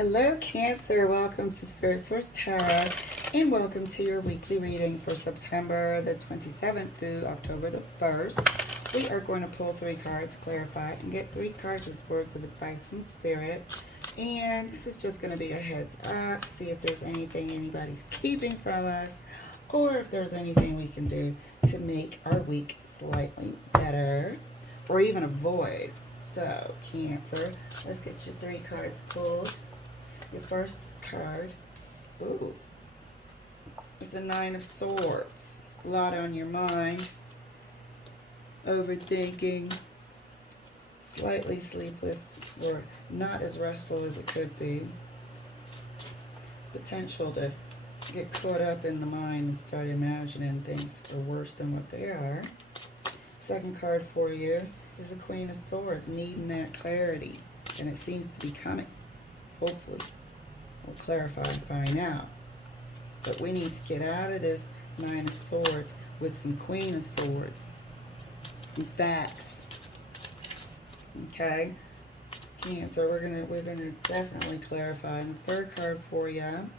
Hello, Cancer. Welcome to Spirit Source Tarot, and welcome to your weekly reading for September the 27th through October the 1st. We are going to pull 3 cards, clarify, and get 3 cards as words of advice from Spirit. And this is just going to be a heads up, see if there's anything anybody's keeping from us, or if there's anything we can do to make our week slightly better, or even avoid. So, Cancer, let's get your 3 cards pulled. Your first card, ooh, is the Nine of Swords. A lot on your mind. Overthinking. Slightly sleepless, or not as restful as it could be. Potential to get caught up in the mind and start imagining things are worse than what they are. Second card for you is the Queen of Swords, needing that clarity, and it seems to be coming. Hopefully, we'll clarify and find out. But we need to get out of this Nine of Swords with some Queen of Swords, some facts. Okay, Cancer, we're gonna definitely clarify. And the third card for you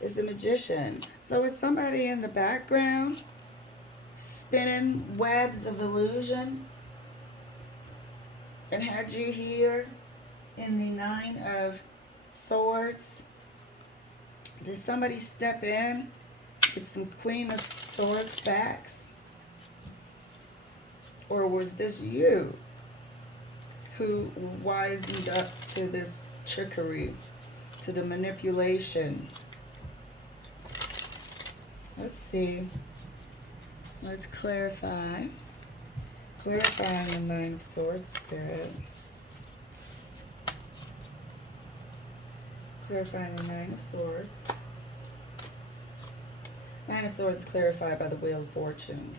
is the Magician. So is somebody in the background spinning webs of illusion and had you here in the Nine of Swords? Did somebody step in with some Queen of Swords facts? Or was this you who wisened up to this trickery, to the manipulation? Let's see. Let's clarify. Clarifying the Nine of Swords, Spirit. Clarifying the Nine of Swords. Nine of Swords clarified by the Wheel of Fortune.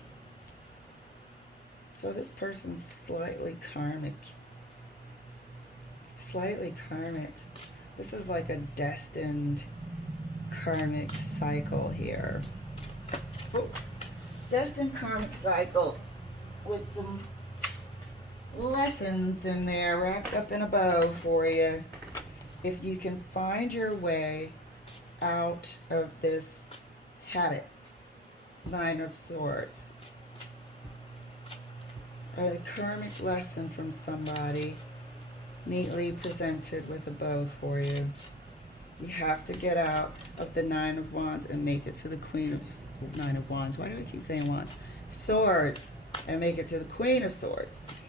So this person's slightly karmic. Slightly karmic. This is like a destined karmic cycle here. Oops. Destined karmic cycle with some lessons in there wrapped up in a bow for you. If you can find your way out of this habit, Nine of Swords, a karmic lesson from somebody neatly presented with a bow for you. You have to get out of the Nine of Wands and make it to the Queen of Nine of Wands. Why do I keep saying Wands? Swords, and make it to the Queen of Swords.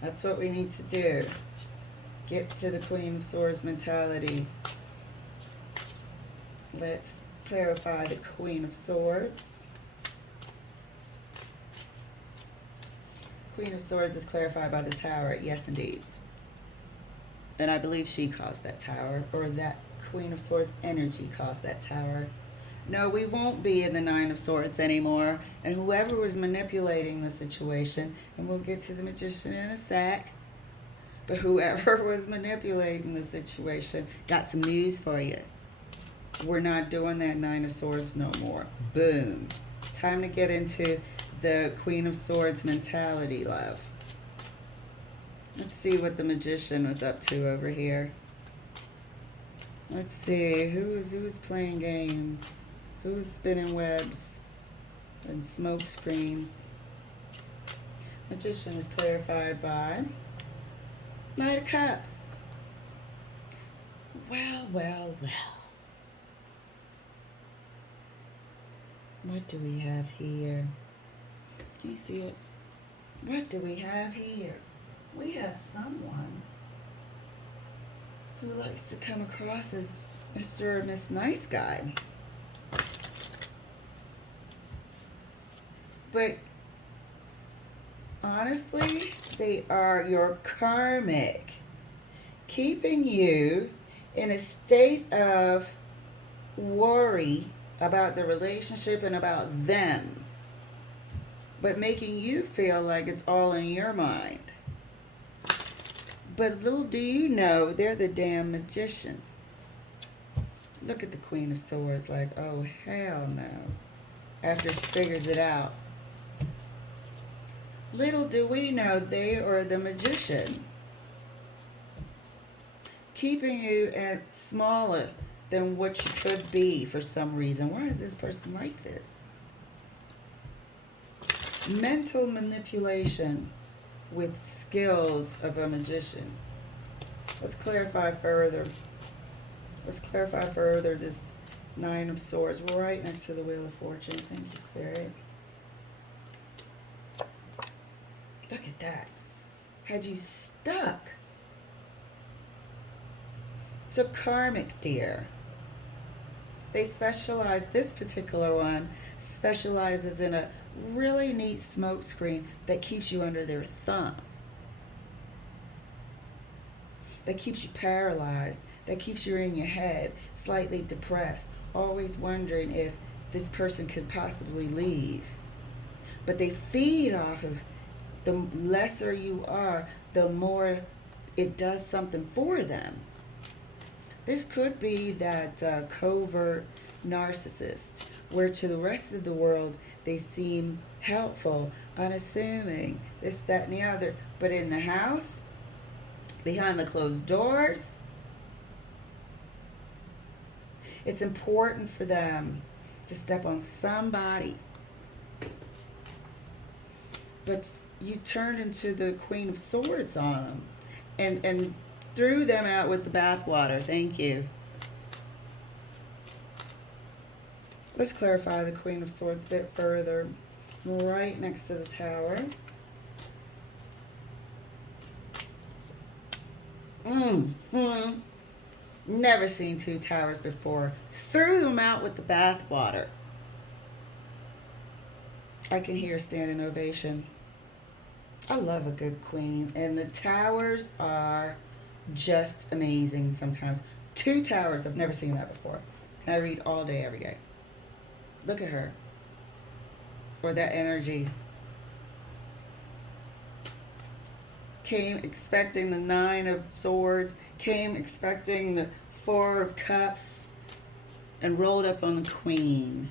That's what we need to do. Get to the Queen of Swords mentality. Let's clarify the Queen of Swords. Queen of Swords is clarified by the Tower. Yes, indeed. And I believe she caused that tower, or that Queen of Swords energy caused that tower. No, we won't be in the Nine of Swords anymore. And whoever was manipulating the situation, and we'll get to the Magician in a sec, but whoever was manipulating the situation got some news for you. We're not doing that Nine of Swords no more. Boom. Time to get into the Queen of Swords mentality, love. Let's see what the Magician was up to over here. Let's see, who was playing games? Who was spinning webs and smoke screens? Magician is clarified by Knight of Cups. Well, well, well. What do we have here? Can you see it? What do we have here? We have someone who likes to come across as Mr. or Miss Nice Guy. But honestly, they are your karmic, keeping you in a state of worry about the relationship and about them, but making you feel like it's all in your mind. But little do you know, they're the damn Magician. Look at the Queen of Swords like, oh, hell no. After she figures it out. Little do we know they are the Magician. keeping you at smaller than what you could be for some reason. Why is this person like this? Mental manipulation with skills of a magician. Let's clarify further. Let's clarify further this Nine of Swords right next to the Wheel of Fortune. Thank you, Spirit. Look at that. Had you stuck. It's a karmic deer. They specialize, this particular one specializes in a really neat smoke screen that keeps you under their thumb. That keeps you paralyzed. That keeps you in your head, slightly depressed, always wondering if this person could possibly leave. But they feed off of the lesser you are, the more it does something for them. This could be that covert narcissist, where to the rest of the world they seem helpful, unassuming, this, that, and the other. But in the house, behind the closed doors, it's important for them to step on somebody. But you turned into the Queen of Swords on them and threw them out with the bathwater. Thank you. Let's clarify the Queen of Swords a bit further. Right next to the Tower. Never seen two towers before. Threw them out with the bathwater. I can hear a standing ovation. I love a good queen. And the towers are just amazing sometimes. Two towers. I've never seen that before. And I read all day, every day. Look at her. Or that energy. Came expecting the Nine of Swords. Came expecting the Four of Cups. And rolled up on the Queen.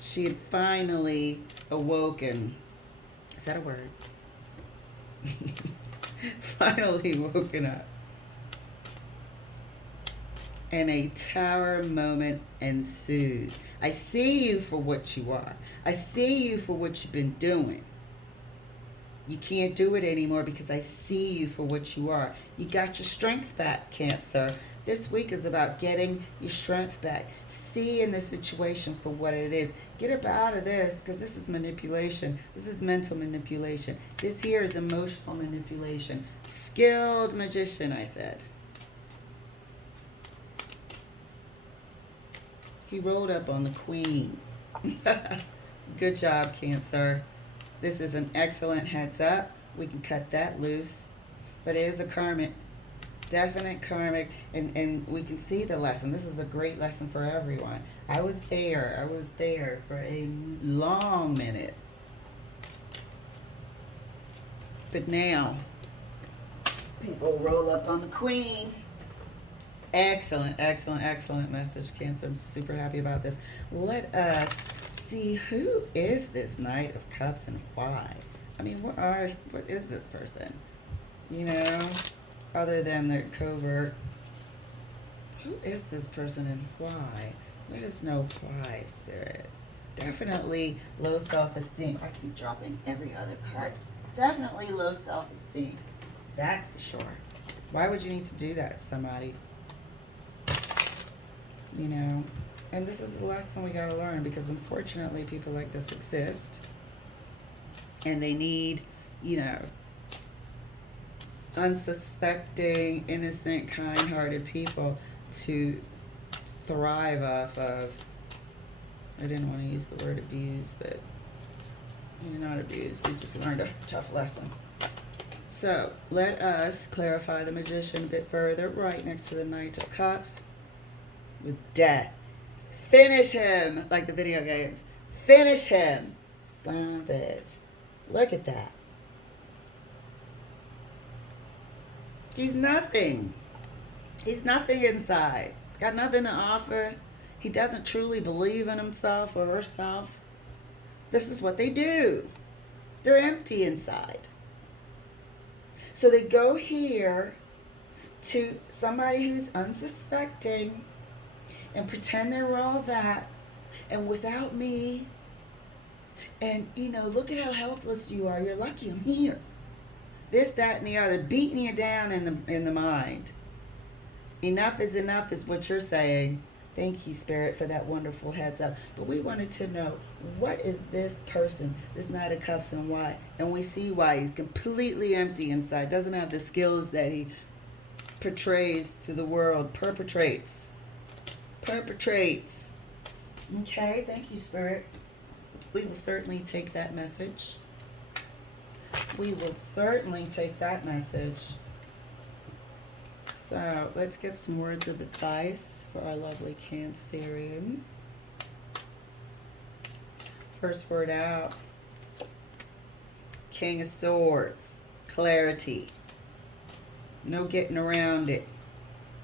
She had finally awoken. Is that a word? Finally woken up. And a tower moment ensues. I see you for what you are. I see you for what you've been doing. You can't do it anymore because I see you for what you are. You got your strength back, Cancer. This week is about getting your strength back. Seeing the situation for what it is. Get up out of this, because this is manipulation. This is mental manipulation. This here is emotional manipulation. Skilled magician, I said. He rolled up on the Queen. Good job, Cancer. This is an excellent heads up. We can cut that loose. But it is a karmic, definite karmic, and we can see the lesson. This is a great lesson for everyone. I was there for a long minute. But now, people roll up on the Queen. Excellent, excellent, excellent message, Cancer. I'm super happy about this. Let us see who is this Knight of Cups and why. I mean, what is this person? You know, other than their covert. Who is this person and why? Let us know why, Spirit. Definitely low self-esteem. I keep dropping every other card. Definitely low self-esteem. That's for sure. Why would you need to do that to somebody? You know, and this is the lesson we got to learn, because unfortunately people like this exist, and they need, you know, unsuspecting, innocent, kind-hearted people to thrive off of. I didn't want to use the word abuse, but you're not abused. You just learned a tough lesson. So let us clarify the Magician a bit further, right next to the Knight of Cups. With death. Finish him, like the video games. Finish him. Son of a bitch. Look at that. He's nothing. He's nothing inside. Got nothing to offer. He doesn't truly believe in himself or herself. This is what they do. They're empty inside. So they go here to somebody who's unsuspecting and pretend they're all that and without me. And, look at how helpless you are. You're lucky I'm here. This, that, and the other, beating you down in the mind. Enough is what you're saying. Thank you, Spirit, for that wonderful heads up. But we wanted to know, what is this person, this Knight of Cups, and why? And we see why. He's completely empty inside. Doesn't have the skills that he portrays to the world. Perpetrates. Okay, thank you, Spirit. We will certainly take that message. So let's get some words of advice for our lovely Cancerians. First word out, King of Swords, clarity. No getting around it.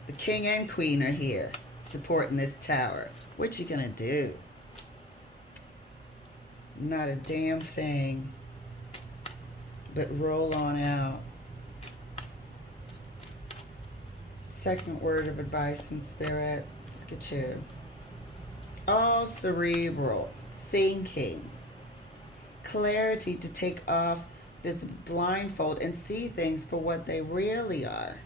The King and Queen are here supporting this tower. What you gonna do? Not a damn thing. But roll on out. Second word of advice from Spirit. Look at you. All cerebral thinking. Clarity to take off this blindfold and see things for what they really are.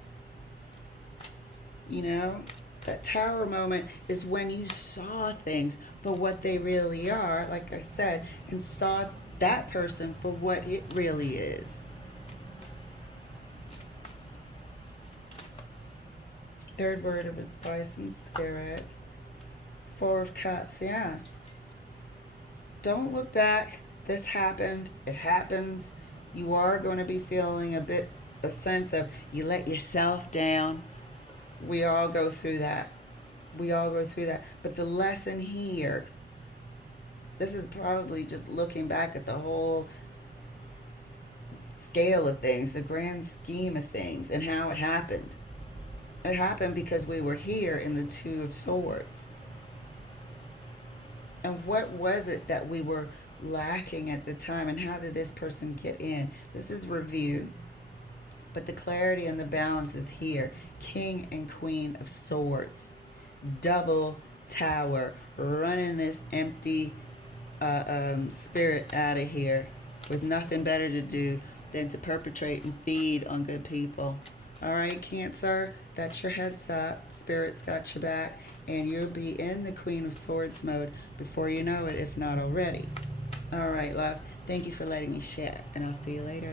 That tower moment is when you saw things for what they really are, like I said, and saw that person for what it really is. Third word of advice from Spirit. Four of Cups, yeah. Don't look back. This happened. It happens. You are going to be feeling a sense of you let yourself down. We all go through that. But the lesson here, this is probably just looking back at the whole scale of things, the grand scheme of things, and how it happened. It happened because we were here in the Two of Swords. And what was it that we were lacking at the time, and how did this person get in? This is review. But the clarity and the balance is here. King and Queen of Swords. Double tower. Running this empty spirit out of here with nothing better to do than to perpetrate and feed on good people. All right, Cancer, that's your heads up. Spirit's got your back, and you'll be in the Queen of Swords mode before you know it, if not already. All right, love. Thank you for letting me share, and I'll see you later.